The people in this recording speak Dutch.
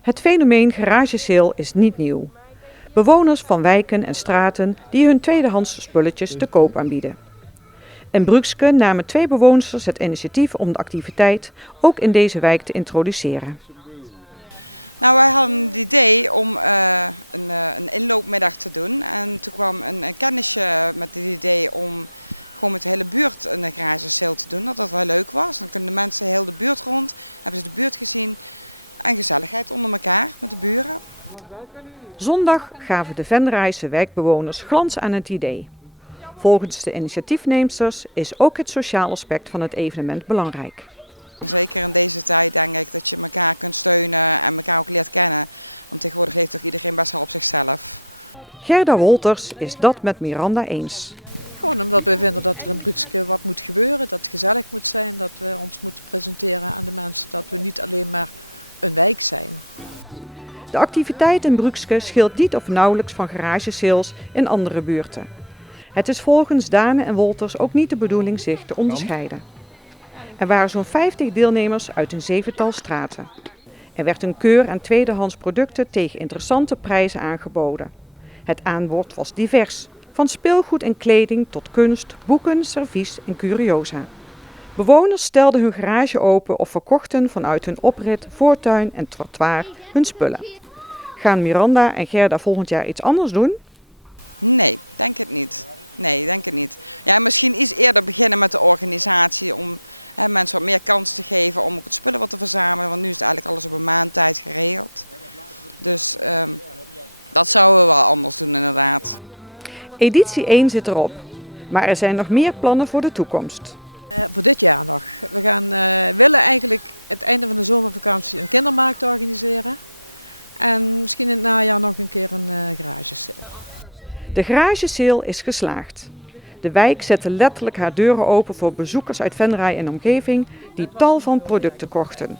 Het fenomeen garage sale is niet nieuw. Bewoners van wijken en straten die hun tweedehands spulletjes te koop aanbieden. In Brukske namen 2 bewoners het initiatief om de activiteit ook in deze wijk te introduceren. Zondag gaven de Venraayse wijkbewoners glans aan het idee. Volgens de initiatiefneemsters is ook het sociaal aspect van het evenement belangrijk. Gerda Wolters is dat met Miranda eens. De activiteit in Brukske scheelt niet of nauwelijks van garagesales in andere buurten. Het is volgens Dane en Wolters ook niet de bedoeling zich te onderscheiden. Er waren zo'n 50 deelnemers uit een 7-tal straten. Er werd een keur aan tweedehands producten tegen interessante prijzen aangeboden. Het aanbod was divers, van speelgoed en kleding tot kunst, boeken, servies en curiosa. Bewoners stelden hun garage open of verkochten vanuit hun oprit, voortuin en trottoir hun spullen. Gaan Miranda en Gerda volgend jaar iets anders doen? Editie 1 zit erop, maar er zijn nog meer plannen voor de toekomst. De garagesale is geslaagd. De wijk zette letterlijk haar deuren open voor bezoekers uit Venray en omgeving die tal van producten kochten.